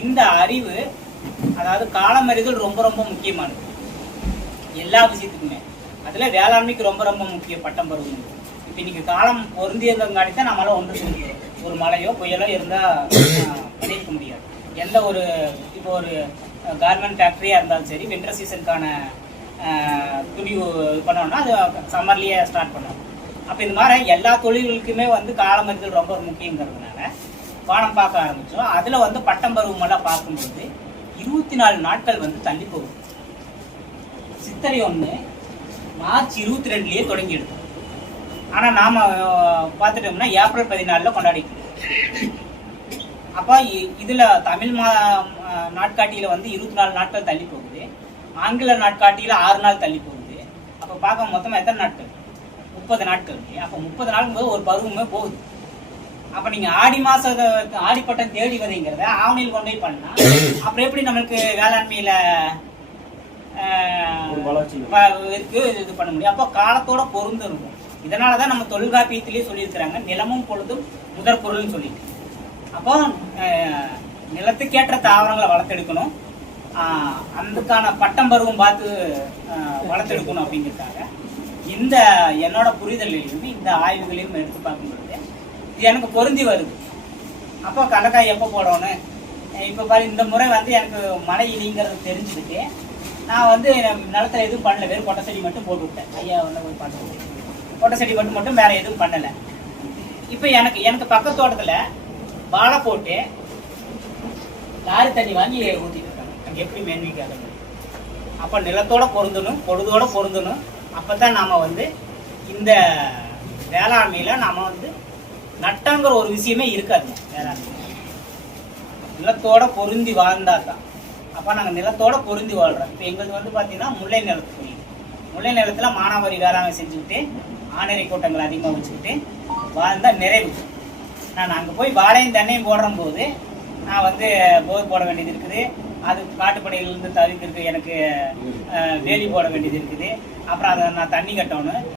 இந்த அறிவு அதாவது காலமறிதல் ரொம்ப ரொம்ப முக்கியமானது. எல்லா விஷயத்துக்குமே. அதில் வேளாண்மைக்கு ரொம்ப ரொம்ப முக்கிய பட்டம் பருவம் இப்போ இன்னைக்கு காலம் பொருந்தியதங்காட்டி தான் நம்மளால் ஒன்று சொல்லிக்கிறோம் ஒரு மழையோ புயலோ இருந்தால் பண்ணியிருக்க முடியாது. எந்த ஒரு இப்போ ஒரு கார்மெண்ட் ஃபேக்ட்ரியாக இருந்தாலும் சரி வின்டர் சீசனுக்கான துணி இது பண்ணோம்னா அது சம்மர்லேயே ஸ்டார்ட் பண்ணணும் அப்போ இந்த மாதிரி எல்லா தொழில்களுக்குமே வந்து காலமறிதல் ரொம்ப முக்கியங்கிறதுனால பாடம் பார்க்க ஆரம்பிச்சோம். அதுல வந்து பட்டம் பருவமெல்லாம் பார்க்கும்போது இருபத்தி நாலு நாட்கள் வந்து தள்ளி போகும். சித்திரை ஒன்று மார்ச் இருபத்தி ரெண்டுலேயே தொடங்கிடுது ஆனா நாம நாம் பார்த்துட்டோம்னா ஏப்ரல் பதினாலுல கொண்டாடிட்டு அப்போ இ- இதுல தமிழ் மா நாட்காட்டியில் நாட்காட்டியில வந்து இருபத்தி நாலு நாட்கள் தள்ளி போகுது. ஆங்கில நாட்காட்டியில் ஆறு நாள் தள்ளி போகுது. அப்போ பார்க்க மொத்தமா எத்தனை நாட்கள்? முப்பது நாட்கள். அப்போ முப்பது நாளுக்கும் போது ஒரு பருவமே போகுது. அப்ப நீங்க ஆடி மாசம் ஆடிப்பட்டம் தேடி வதைங்கிறத ஆவணியில் கொண்டு போய் பண்ணா அப்புறம் எப்படி நம்மளுக்கு வேளாண்மையில இருக்கு இது பண்ண முடியும். அப்போ காலத்தோட பொருந்து இருக்கும். இதனாலதான் நம்ம தொல்காப்பியத்திலேயே சொல்லியிருக்கிறாங்க நிலமும் பொழுதும் முதற் பொருள்னு சொல்லிட்டு. அப்போ நிலத்துக்கேற்ற தாவரங்களை வளர்த்தெடுக்கணும். அதுக்கான பட்டம் பருவம் பார்த்து வளர்த்தெடுக்கணும் அப்படிங்கிறதுக்காக இந்த என்னோட புரிதலிலிருந்து இந்த ஆய்வுகளையும் எடுத்து பார்க்கும் பொழுது எனக்கு பொருந்தி வருது. அப்போ கடக்காய் எப்போ போடணும் இப்போ பாரு இந்த முறை வந்து எனக்கு மழை இல்லைங்கிறது தெரிஞ்சுக்கிட்டு நான் வந்து நிலத்துல எதுவும் பண்ணல. வெறும் கொட்டை செடி மட்டும் போட்டு விட்டேன். ஐயா வந்து ஒரு பண்ண கொட்டை செடி மட்டும் மட்டும் வேறு எதுவும் பண்ணலை. இப்போ எனக்கு எனக்கு பக்கத்து தோட்டத்தில் வாழை போட்டு லாரி தண்ணி வாங்கி ஊற்றிட்டு இருக்காங்க. அங்கே எப்படி மேன்மைக்காக? அப்போ நிலத்தோட பொருந்தணும் பொழுதோட பொருந்தணும். அப்போ தான் நாம் வந்து இந்த வேளாண்மையில் நாம் வந்து நட்டங்கிற ஒரு விஷயமே இருக்காது. வேளாண்மை நிலத்தோட பொருந்தி வாழ்ந்தா தான் அப்போ நாங்கள் நிலத்தோட பொருந்தி வாழ்றோம். இப்போ எங்களுக்கு வந்து பார்த்தீங்கன்னா முல்லை நிலத்து தொழில் முல்லை நிலத்துல மானாவாரி வேளாண்மை செஞ்சுக்கிட்டு ஆனரை கூட்டங்கள் அதிகமாக வச்சுக்கிட்டு வாழ்ந்தா நிறைவு. நான் அங்கே போய் வாழையும் தண்ணியும் போடுற போது நான் வந்து போர் போட வேண்டியது இருக்குது. அது காட்டுப்படையிலிருந்து தவிர்க்கிறதுக்கு எனக்கு வேலி போட வேண்டியது இருக்குது. அப்புறம் அதை நான் தண்ணி கட்டணும்.